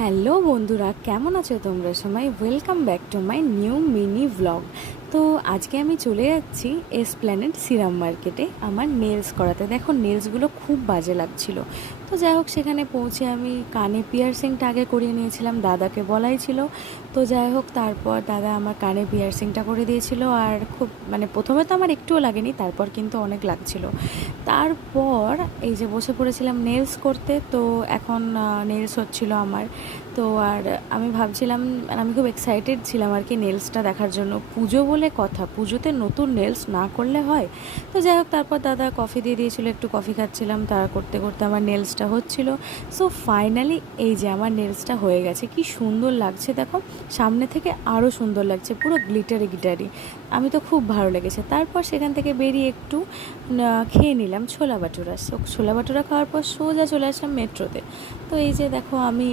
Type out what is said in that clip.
Hello বন্ধুরা, কেমন আছো তোমরা সবাই? Welcome back to my new mini vlog. তো আজকে আমি চলে যাচ্ছি এসপ্ল্যানেড সিরাম মার্কেটে আমার নেলস করাতে। দেখো নেলসগুলো খুব বাজে লাগছিল। তো যাই হোক, সেখানে পৌঁছে আমি কানে পিয়ার্সিংটা আগে করিয়ে নিয়েছিলাম, দাদাকে বলাই ছিল। তো যাই হোক, তারপর দাদা আমার কানে পিয়ার্সিংটা করে দিয়েছিল। আর খুব প্রথমে তো আমার একটুও লাগেনি, তারপর কিন্তু অনেক লাগছিল। তারপর এই যে বসে পড়েছিলাম নেলস করতে। তো এখন নেলস হচ্ছিল আমার। তো আর আমি ভাবছিলাম, আমি খুব এক্সাইটেড ছিলাম আর কি নেলসটা দেখার জন্য। পুজো বলে কথা, পুজোতে নতুন নেলস না করলে হয়? তো যাই হোক, তারপর দাদা কফি দিয়ে দিয়েছিল, একটু কফি খাচ্ছিলাম, তার করতে করতে আমার নেলসটা হচ্ছিল। সো ফাইনালি এই যে আমার নেলসটা হয়ে গেছে। কি সুন্দর লাগছে দেখো, সামনে থেকে আরও সুন্দর লাগছে, পুরো গ্লিটারি গ্লিটারি। আমি তো খুব ভালো লেগেছে। তারপর সেখান থেকে বেরিয়ে একটু খেয়ে নিলাম ছোলা ভাটুরা। ছোলা ভাটুরা খাওয়ার পর সোজা চলে আসলাম মেট্রোতে। তো এই যে দেখো, আমি